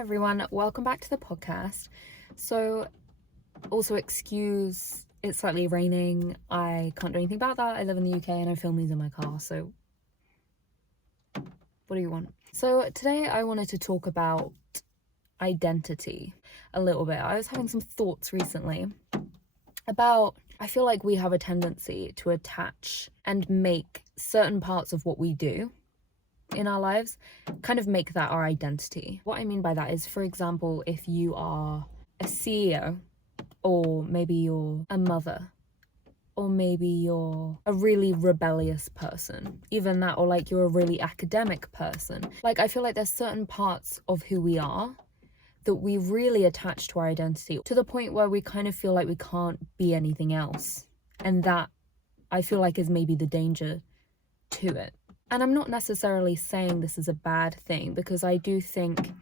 everyone, welcome back to the podcast. So, also excuse it's slightly raining. I can't do anything about that. I live in the UK and I film these in my car, so what do you want? So, today I wanted to talk about identity a little bit. I was having some thoughts recently about I feel like we have a tendency to attach and make certain parts of what we do in our lives kind of make that our identity. What I mean by that is, for example, if you are a CEO, or maybe you're a mother, or maybe you're a really rebellious person, even that, or like you're a really academic person. Like, I feel like there's certain parts of who we are that we really attach to our identity to the point where we kind of feel like we can't be anything else. And that, I feel like, is maybe the danger to it. And I'm not necessarily saying this is a bad thing, because I do think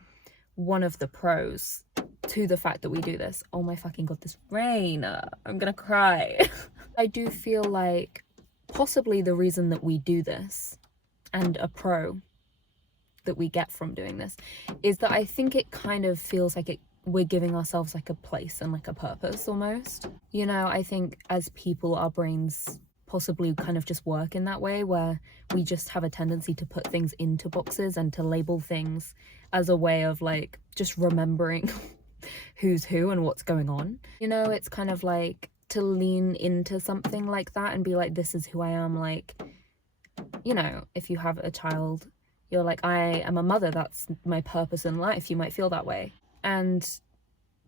one of the pros to the fact that we do this, oh my fucking god, this rain, I'm gonna cry. I do feel like possibly the reason that we do this, and a pro that we get from doing this, is that I think it kind of feels like we're giving ourselves like a place and like a purpose almost. You know, I think as people, our brains possibly kind of just work in that way, where we just have a tendency to put things into boxes and to label things as a way of like just remembering who's who and what's going on. You know, it's kind of like to lean into something like that and be like, this is who I am. Like, you know, if you have a child, you're like, I am a mother, that's my purpose in life. You might feel that way. And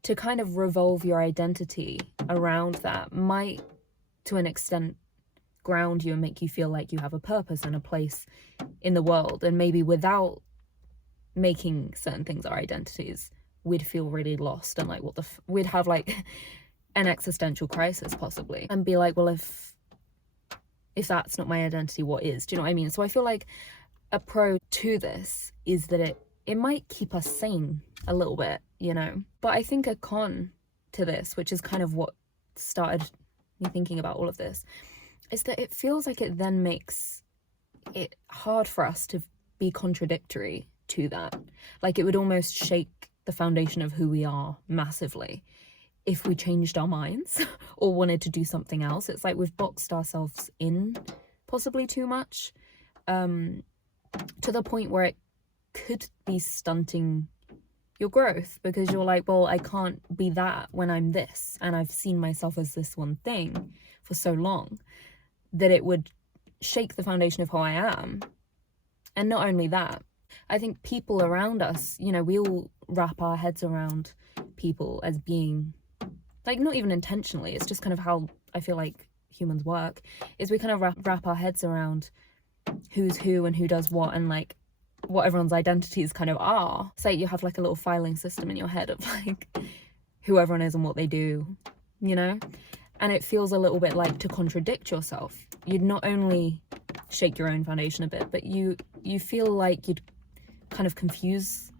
to kind of revolve your identity around that might, to an extent, ground you and make you feel like you have a purpose and a place in the world. And maybe without making certain things our identities, we'd feel really lost and like, we'd have like an existential crisis possibly, and be like, well, if that's not my identity, what is? Do you know what I mean? So I feel like a pro to this is that it might keep us sane a little bit, you know. But I think a con to this, which is kind of what started me thinking about all of this, is that it feels like it then makes it hard for us to be contradictory to that. Like, it would almost shake the foundation of who we are massively if we changed our minds or wanted to do something else. It's like we've boxed ourselves in possibly too much, to the point where it could be stunting your growth, because you're like, well, I can't be that when I'm this, and I've seen myself as this one thing for so long that it would shake the foundation of who I am. And not only that, I think people around us, you know, we all wrap our heads around people as being, like, not even intentionally, it's just kind of how I feel like humans work, is we kind of wrap our heads around who's who and who does what, and like what everyone's identities kind of are. Say you have like a little filing system in your head of like who everyone is and what they do, you know? And it feels a little bit like, to contradict yourself, you'd not only shake your own foundation a bit, but you feel like you'd kind of confuse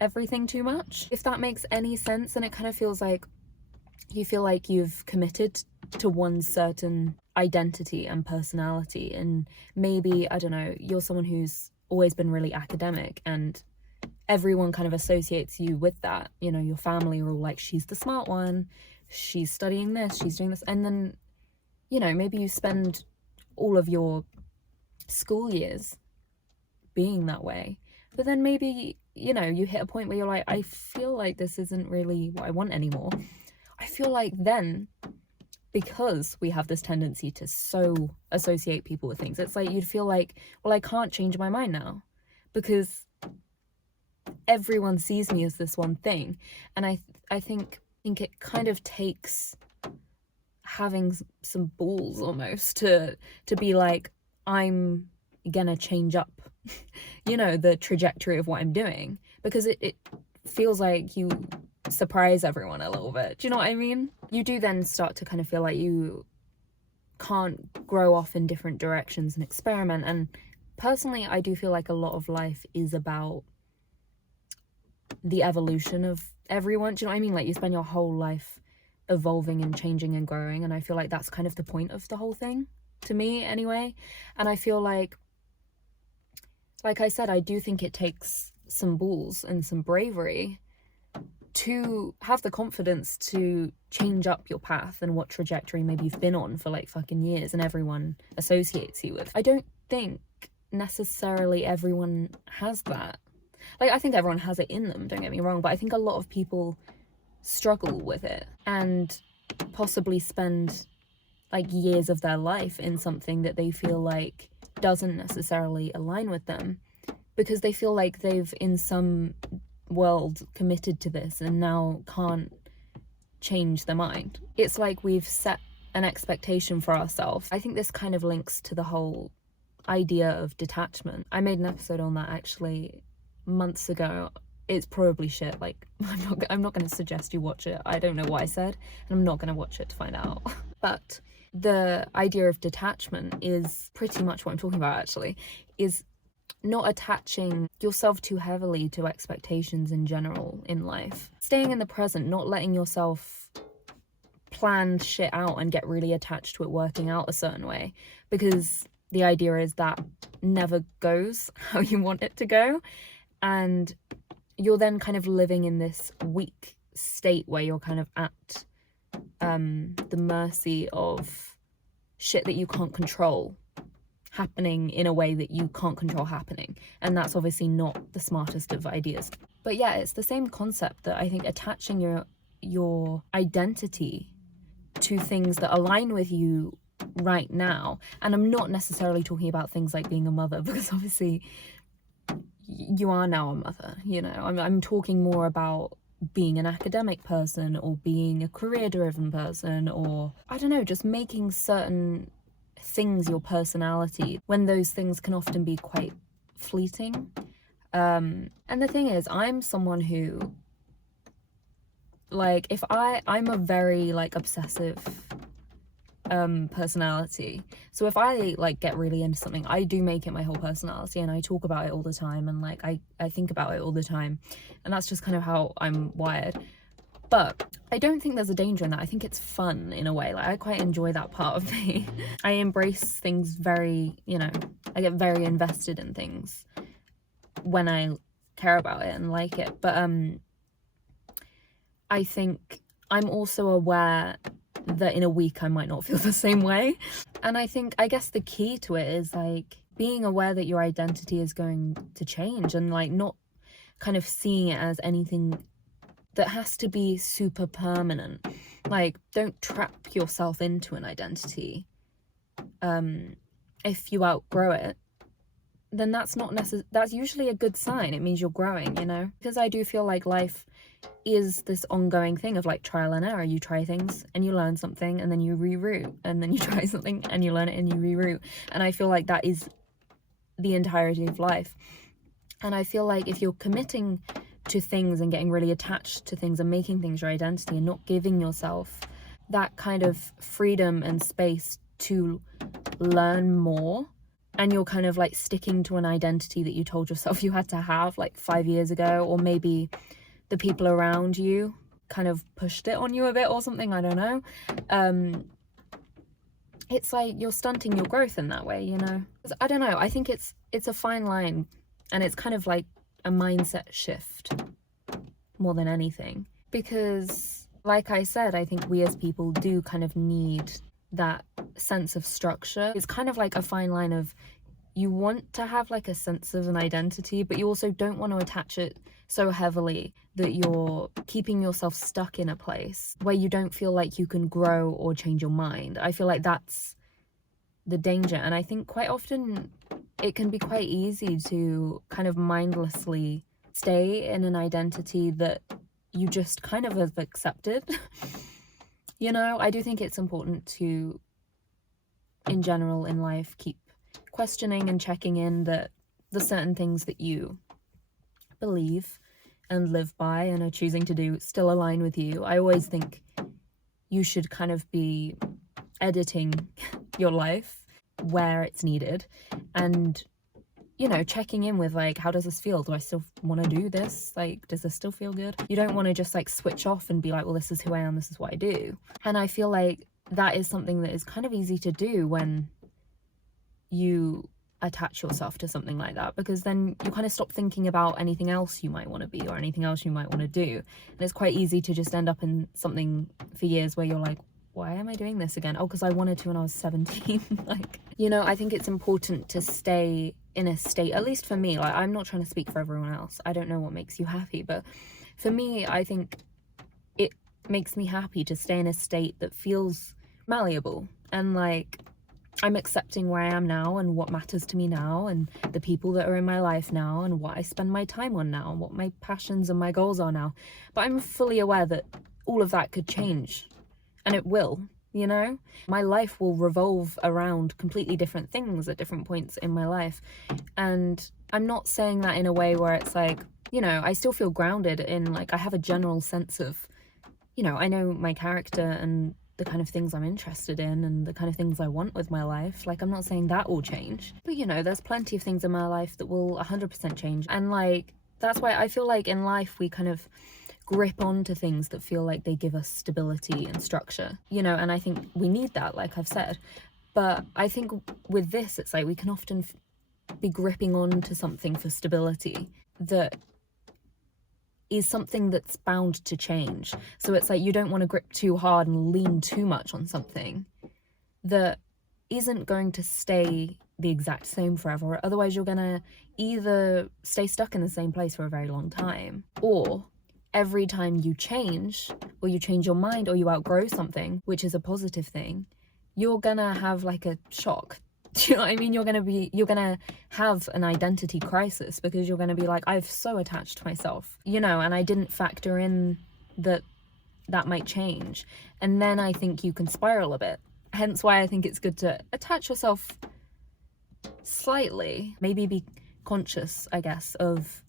everything too much, if that makes any sense. And it kind of feels like you feel like you've committed to one certain identity and personality, and maybe, I don't know, you're someone who's always been really academic and everyone kind of associates you with that. You know, your family are all like, she's the smart one, she's studying this, she's doing this. And then, you know, maybe you spend all of your school years being that way, but then maybe, you know, you hit a point where you're like, I feel like this isn't really what I want anymore. I feel like then, because we have this tendency to so associate people with things, it's like you'd feel like, well, I can't change my mind now because everyone sees me as this one thing. And I think it kind of takes having some balls almost to be like, I'm gonna change up you know, the trajectory of what I'm doing, because it feels like you surprise everyone a little bit. Do you know what I mean? You do then start to kind of feel like you can't grow off in different directions and experiment. And personally, I do feel like a lot of life is about the evolution of everyone. Do you know what I mean? Like, you spend your whole life evolving and changing and growing, and I feel like that's kind of the point of the whole thing, to me anyway. And I feel like I said, I do think it takes some balls and some bravery to have the confidence to change up your path and what trajectory maybe you've been on for like fucking years and everyone associates you with. I don't think necessarily everyone has that. Like, I think everyone has it in them, don't get me wrong, but I think a lot of people struggle with it and possibly spend like years of their life in something that they feel like doesn't necessarily align with them, because they feel like they've in some world committed to this and now can't change their mind. It's like we've set an expectation for ourselves. I think this kind of links to the whole idea of detachment. I made an episode on that actually months ago. It's probably shit. Like, I'm not going to suggest you watch it. I don't know what I said, and I'm not going to watch it to find out. But the idea of detachment is pretty much what I'm talking about, actually, is not attaching yourself too heavily to expectations in general in life. Staying in the present, not letting yourself plan shit out and get really attached to it working out a certain way, because the idea is that never goes how you want it to go, and you're then kind of living in this weak state where you're kind of at the mercy of shit that you can't control happening in a way that you can't control happening, and that's obviously not the smartest of ideas. But yeah, it's the same concept, that I think attaching your identity to things that align with you right now, and I'm not necessarily talking about things like being a mother, because obviously you are now a mother, you know. I'm talking more about being an academic person, or being a career driven person, or I don't know, just making certain things your personality, when those things can often be quite fleeting. And the thing is, I'm someone who, like, if I'm a very like obsessive personality, so if I like get really into something, I do make it my whole personality, and I talk about it all the time, and like I think about it all the time, and that's just kind of how I'm wired. But I don't think there's a danger in that. I think it's fun in a way. Like, I quite enjoy that part of me. I embrace things very, you know, I get very invested in things when I care about it and like it. But I think I'm also aware that in a week I might not feel the same way. And I guess the key to it is like being aware that your identity is going to change, and like not kind of seeing it as anything that has to be super permanent. Like, don't trap yourself into an identity. If you outgrow it, then that's usually a good sign. It means you're growing, you know? Because I do feel like life is this ongoing thing of like trial and error. You try things and you learn something, and then you reroute, and then you try something and you learn it and you reroute. And I feel like that is the entirety of life. And I feel like if you're committing to things and getting really attached to things and making things your identity, and not giving yourself that kind of freedom and space to learn more, and you're kind of like sticking to an identity that you told yourself you had to have like 5 years ago, or maybe the people around you kind of pushed it on you a bit or something, I don't know. It's like you're stunting your growth in that way, you know. I don't know, I think it's a fine line, and it's kind of like a mindset shift more than anything, because like I said, I think we as people do kind of need that sense of structure. It's kind of like a fine line of, you want to have like a sense of an identity, but you also don't want to attach it so heavily that you're keeping yourself stuck in a place where you don't feel like you can grow or change your mind. I feel like that's the danger. And I think quite often it can be quite easy to kind of mindlessly stay in an identity that you just kind of have accepted. You know, I do think it's important to, in general in life, keep questioning and checking in that the certain things that you believe and live by and are choosing to do still align with you. I always think you should kind of be editing your life where it's needed, and, you know, checking in with like, how does this feel? Do I still want to do this? Like, does this still feel good? You don't want to just like switch off and be like, well, this is who I am, this is what I do. And I feel like that is something that is kind of easy to do when you attach yourself to something like that, because then you kind of stop thinking about anything else you might want to be or anything else you might want to do. And it's quite easy to just end up in something for years where you're like, why am I doing this again? Oh, because I wanted to when I was 17. Like, you know, I think it's important to stay in a state, at least for me, like, I'm not trying to speak for everyone else. I don't know what makes you happy, but for me, I think it makes me happy to stay in a state that feels malleable, and like I'm accepting where I am now and what matters to me now and the people that are in my life now and what I spend my time on now and what my passions and my goals are now. But I'm fully aware that all of that could change, and it will, you know? My life will revolve around completely different things at different points in my life. And I'm not saying that in a way where it's like, you know, I still feel grounded in, like, I have a general sense of, you know, I know my character and the kind of things I'm interested in and the kind of things I want with my life. Like, I'm not saying that will change, but you know, there's plenty of things in my life that will 100% change. And like, that's why I feel like in life we kind of grip onto things that feel like they give us stability and structure, you know, and I think we need that, like I've said. But I think with this, it's like we can often be gripping on to something for stability that is something that's bound to change. So it's like you don't want to grip too hard and lean too much on something that isn't going to stay the exact same forever. Otherwise, you're gonna either stay stuck in the same place for a very long time, or every time you change, or you change your mind, or you outgrow something, which is a positive thing, you're gonna have like a shock. Do you know what I mean? You're gonna have an identity crisis, because you're gonna be like, I've so attached myself, you know, and I didn't factor in that might change. And then I think you can spiral a bit. Hence why I think it's good to attach yourself slightly, maybe be conscious, I guess, of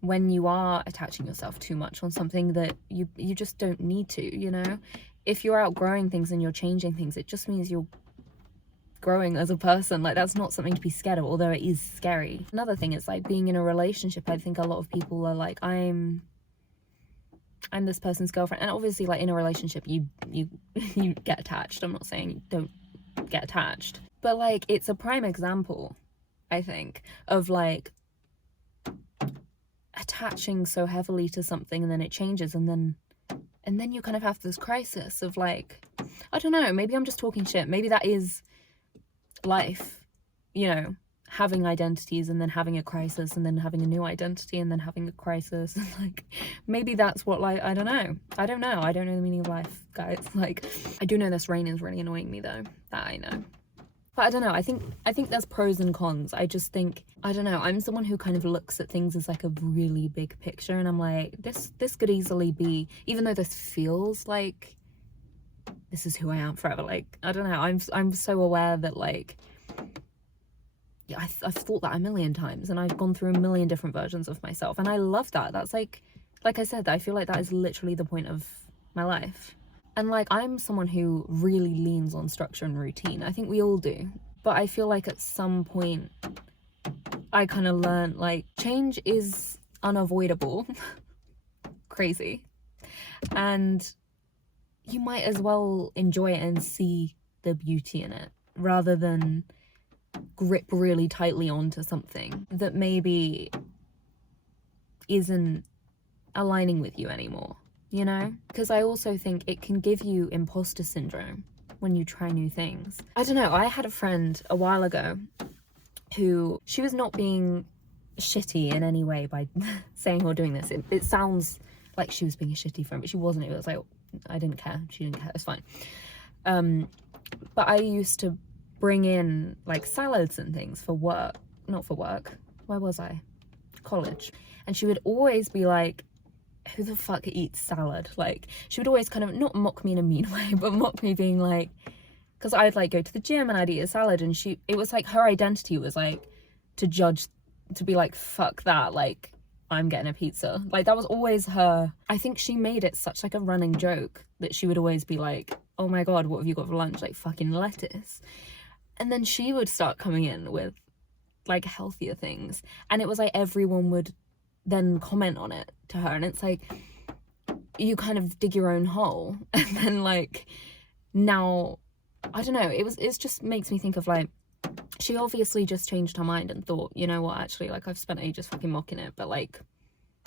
when you are attaching yourself too much on something that you just don't need to, you know? If you're outgrowing things and you're changing things, it just means you're growing as a person. Like, that's not something to be scared of, although it is scary. Another thing is like being in a relationship. I think a lot of people are like, I'm this person's girlfriend, and obviously like in a relationship you you get attached. I'm not saying you don't get attached, but like it's a prime example, I think, of like attaching so heavily to something and then it changes, and then you kind of have this crisis of like, I don't know, maybe I'm just talking shit, maybe that is life, you know, having identities and then having a crisis and then having a new identity and then having a crisis. Like, maybe that's what, like, I don't know the meaning of life, guys. Like, I do know this rain is really annoying me though, that I know. But I don't know, I think there's pros and cons. I just think, I don't know, I'm someone who kind of looks at things as like a really big picture, and I'm like, this could easily be, even though this feels like this is who I am forever, like, I don't know, I'm so aware that, like, yeah, I've thought that a million times, and I've gone through a million different versions of myself, and I love that. That's like I said, I feel like that is literally the point of my life. And like, I'm someone who really leans on structure and routine. I think we all do. But I feel like at some point I kind of learned, like, change is unavoidable. Crazy. And you might as well enjoy it and see the beauty in it, rather than grip really tightly onto something that maybe isn't aligning with you anymore, you know? Because I also think it can give you imposter syndrome when you try new things. I don't know, I had a friend a while ago who, she was not being shitty in any way by saying or doing this. It sounds like she was being a shitty friend, but she wasn't. It was like, I didn't care, she didn't care, it's fine. But I used to bring in like salads and things for work, not for work, where was I? College. And she would always be like, who the fuck eats salad? Like, she would always kind of, not mock me in a mean way, but mock me, being like, because I'd like go to the gym and I'd eat a salad, and it was like her identity was like to judge, to be like, fuck that, like, I'm getting a pizza. Like, that was always her. I think she made it such like a running joke that she would always be like, oh my god, what have you got for lunch? Like, fucking lettuce. And then she would start coming in with like healthier things, and it was like everyone would then comment on it to her, and it's like you kind of dig your own hole. And then like, now, I don't know, it just makes me think of like, She obviously just changed her mind and thought, you know what, actually, like, I've spent ages fucking mocking it, but like,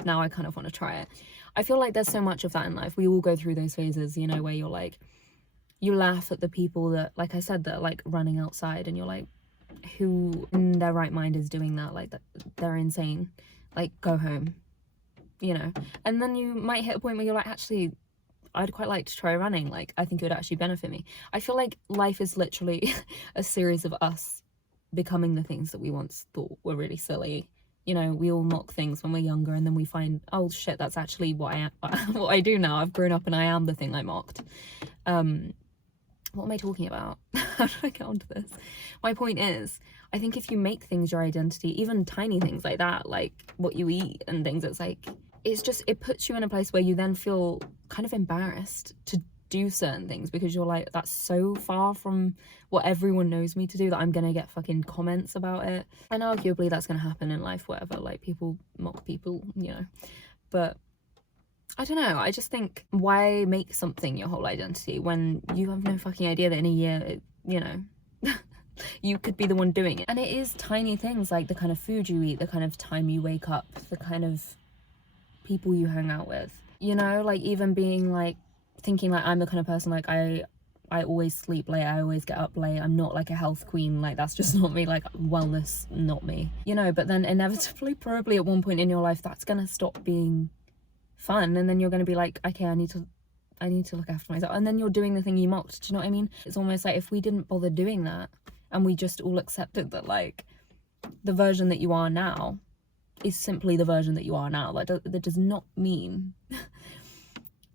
now I kind of want to try it. I feel like there's so much of that in life. We all go through those phases, you know, where you're like, you laugh at the people that, like I said, that are like running outside, and you're like, who in their right mind is doing that? Like, that they're insane. Like, go home, you know. And then you might hit a point where you're like, actually, I'd quite like to try running. Like, I think it would actually benefit me. I feel like life is literally a series of us becoming the things that we once thought were really silly. You know, we all mock things when we're younger, and then we find, oh shit, that's actually what I am, what I do now. I've grown up and I am the thing I mocked. What am I talking about? How do I get onto this? My point is, I think if you make things your identity, even tiny things like that, like what you eat and things, it's like, it's just, it puts you in a place where you then feel kind of embarrassed to do certain things, because you're like, that's so far from what everyone knows me to do that I'm gonna get fucking comments about it. And arguably that's gonna happen in life, whatever, like, people mock people, you know. But I don't know, I just think, why make something your whole identity when you have no fucking idea that in a year, you know, you could be the one doing it. And it is tiny things, like the kind of food you eat, the kind of time you wake up, the kind of people you hang out with, you know, like, even being like, thinking like, I'm the kind of person, like, I always sleep late, I always get up late, I'm not like a health queen, like, that's just not me, like, wellness, not me, you know. But then inevitably, probably at one point in your life, that's gonna stop being fun, and then you're gonna be like, okay, I need to look after myself, and then you're doing the thing you mocked. Do you know what I mean? It's almost like, if we didn't bother doing that, and we just all accepted that, like, the version that you are now is simply the version that you are now, like, that does not mean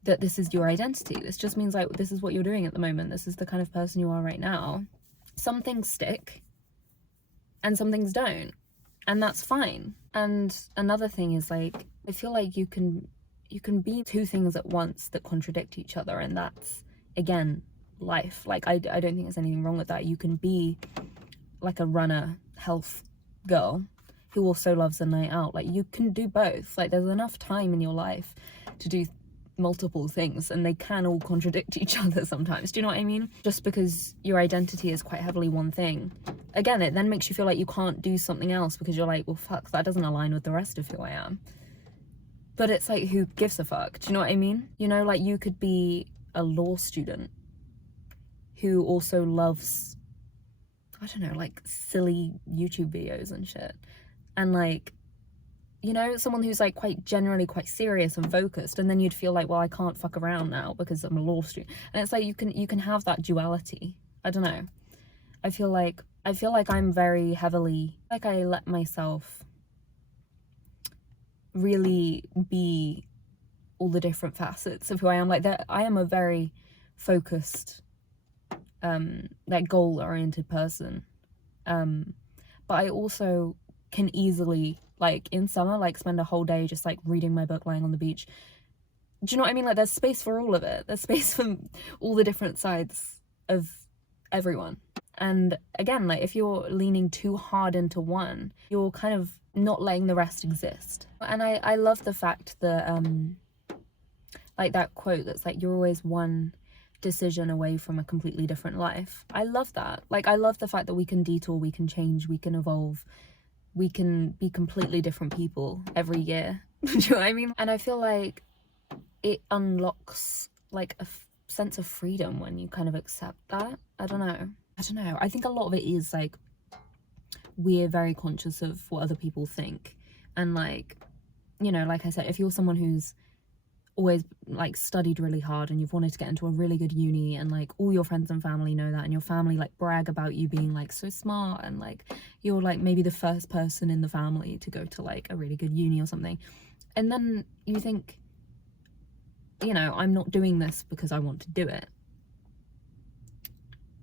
that this is your identity. This just means, like, this is what you're doing at the moment, this is the kind of person you are right now. Some things stick and some things don't, and that's fine. And another thing is, like, I feel like you can be two things at once that contradict each other, and that's, again, life. Like, I don't think there's anything wrong with that. You can be like a runner, health girl who also loves a night out. Like, you can do both. Like, there's enough time in your life to do multiple things, and they can all contradict each other sometimes. Do you know what I mean? Just because your identity is quite heavily one thing, again, it then makes you feel like you can't do something else, because you're like, well, fuck, that doesn't align with the rest of who I am. But it's like, who gives a fuck? Do you know what I mean? You know, like, you could be a law student who also loves, I don't know, like, silly YouTube videos and shit, and, like, you know, someone who's like generally quite serious and focused, and then you'd feel like, well, I can't fuck around now because I'm a law student. And it's like, you can have that duality. I don't know, I feel like I'm very heavily, like, I let myself really be all the different facets of who I am. Like, that I am a very focused, like, goal oriented person, but I also can easily, like, in summer, like, spend a whole day just like reading my book, lying on the beach. Do you know what I mean? Like, there's space for all of it. There's space for all the different sides of everyone. And again, like, if you're leaning too hard into one, you're kind of not letting the rest exist. And I love the fact that, like, that quote that's like, you're always one decision away from a completely different life. I love that. Like, I love the fact that we can detour, we can change, we can evolve, we can be completely different people every year. Do you know what I mean? And I feel like it unlocks, like, a sense of freedom when you kind of accept that. I don't know. I think a lot of it is, like, we're very conscious of what other people think. And, like, you know, like I said, if you're someone who's always, like, studied really hard and you've wanted to get into a really good uni, and, like, all your friends and family know that, and your family, like, brag about you being, like, so smart, and, like, you're, like, maybe the first person in the family to go to, like, a really good uni or something, and then you think, you know, I'm not doing this because I want to do it,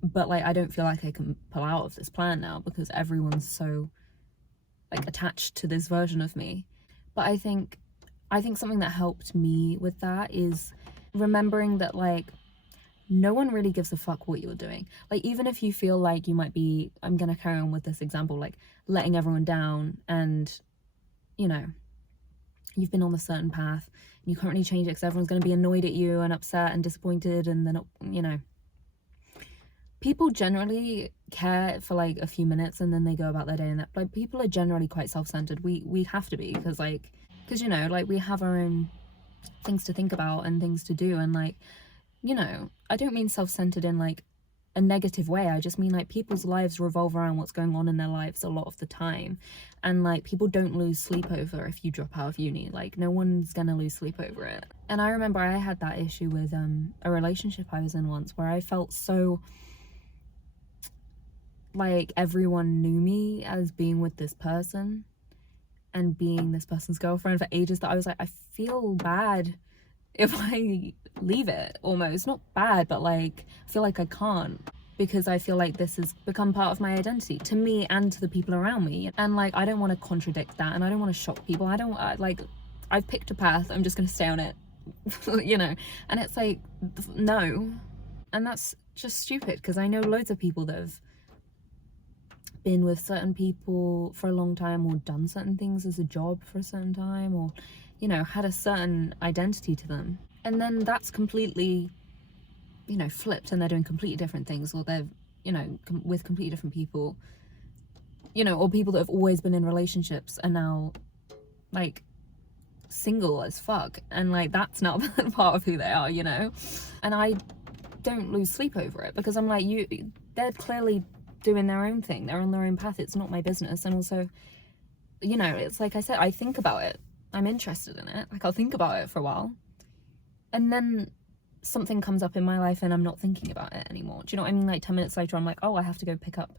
but, like, I don't feel like I can pull out of this plan now because everyone's so, like, attached to this version of me. But I think something that helped me with that is remembering that, like, no one really gives a fuck what you're doing. Like, even if you feel like you might be, I'm gonna carry on with this example, like, letting everyone down, and, you know, you've been on a certain path and you can't really change it because everyone's gonna be annoyed at you and upset and disappointed, and they're not, you know, people generally care for like a few minutes and then they go about their day, and that, like, people are generally quite self-centered. We have to be, because you know, like, we have our own things to think about and things to do, and like, you know, I don't mean self-centered in like a negative way. I just mean like people's lives revolve around what's going on in their lives a lot of the time, and like people don't lose sleep over if you drop out of uni. Like, no one's gonna lose sleep over it. And I remember I had that issue with a relationship I was in once, where I felt so like everyone knew me as being with this person and being this person's girlfriend for ages, that I was like, I feel bad if I leave it. Almost not bad, but like I feel like I can't, because I feel like this has become part of my identity, to me and to the people around me. And like, I don't want to contradict that, and I don't want to shock people. Like, I've picked a path, I'm just gonna stay on it. You know. And it's like, no. And that's just stupid, because I know loads of people that have been with certain people for a long time, or done certain things as a job for a certain time, or, you know, had a certain identity to them, and then that's completely, you know, flipped, and they're doing completely different things, or they're, you know, with completely different people, you know, or people that have always been in relationships are now like single as fuck, and like that's not part of who they are, you know. And I don't lose sleep over it, because I'm like, they're clearly doing their own thing, they're on their own path, it's not my business. And also, you know, it's like I said, I think about it, I'm interested in it, like I'll think about it for a while, and then something comes up in my life and I'm not thinking about it anymore. Do you know what I mean? Like 10 minutes later I'm like, oh, I have to go pick up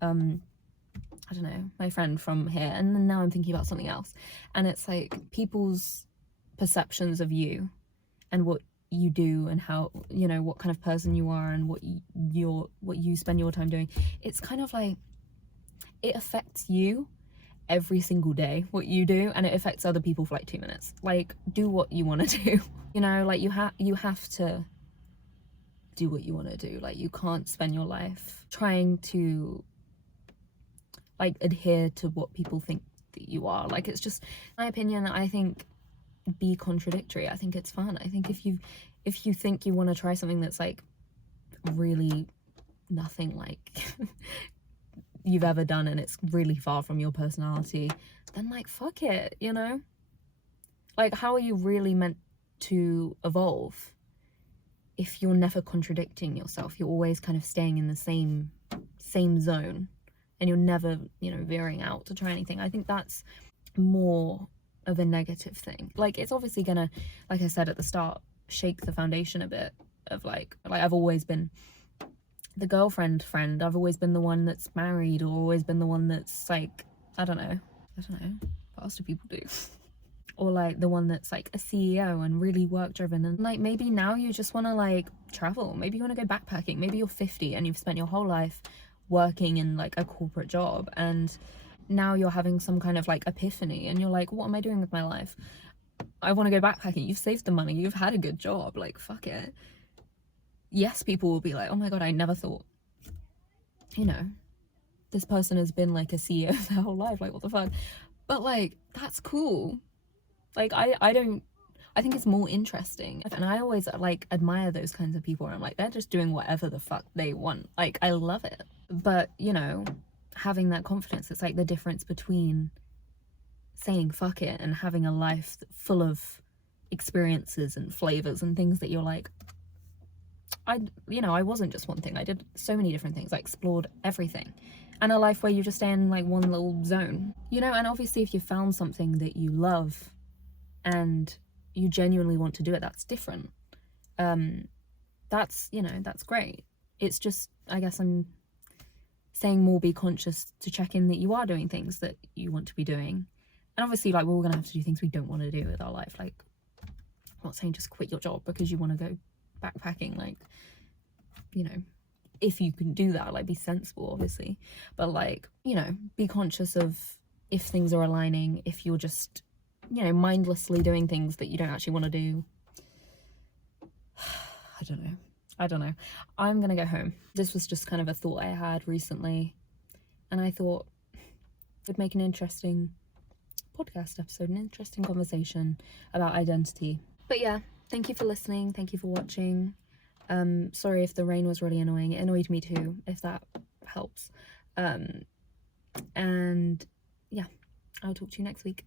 I don't know, my friend from here, and then now I'm thinking about something else. And it's like people's perceptions of you and what you do, and how, you know, what kind of person you are, and what you spend your time doing. It's kind of like, it affects you every single day, what you do, and it affects other people for like 2 minutes. Like, do what you want to do. You know, like, you have to do what you want to do. Like, you can't spend your life trying to like adhere to what people think that you are. Like, it's just my opinion. I think, be contradictory. I think it's fun. I think if you think you want to try something that's like really nothing like you've ever done, and it's really far from your personality, then like, fuck it, you know. Like, how are you really meant to evolve if you're never contradicting yourself? You're always kind of staying in the same zone, and you're never, you know, veering out to try anything. I think that's more of a negative thing. Like, it's obviously gonna, like I said at the start, shake the foundation a bit of like I've always been the girlfriend friend, I've always been the one that's married, or always been the one that's like, I don't know what else do people do. Or like the one that's like a CEO and really work driven, and like maybe now you just want to like travel, maybe you want to go backpacking, maybe you're 50 and you've spent your whole life working in like a corporate job, and now you're having some kind of like epiphany, and you're like, what am I doing with my life? I want to go backpacking. You've saved the money, you've had a good job, like fuck it. Yes, people will be like, oh my god, I never thought, you know, this person has been like a CEO their whole life, like what the fuck. But like, that's cool. Like, I think it's more interesting, and I always like admire those kinds of people where I'm like, they're just doing whatever the fuck they want. Like, I love it. But, you know, having that confidence, it's like the difference between saying fuck it and having a life full of experiences and flavors and things that you're like, I wasn't just one thing, I did so many different things, I explored everything. And a life where you just stay in like one little zone, you know. And obviously if you found something that you love and you genuinely want to do it, that's different. That's, you know, that's great. It's just, I guess I'm saying more, be conscious to check in that you are doing things that you want to be doing. And obviously, like, we're all gonna have to do things we don't want to do with our life. Like, I'm not saying just quit your job because you want to go backpacking. Like, you know, if you can do that, like, be sensible, obviously. But like, you know, be conscious of if things are aligning, if you're just, you know, mindlessly doing things that you don't actually want to do. I don't know. I'm gonna go home. This was just kind of a thought I had recently, and I thought it would make an interesting podcast episode, an interesting conversation about identity. But yeah, thank you for listening, thank you for watching. Sorry if the rain was really annoying. It annoyed me too, if that helps. And yeah, I'll talk to you next week.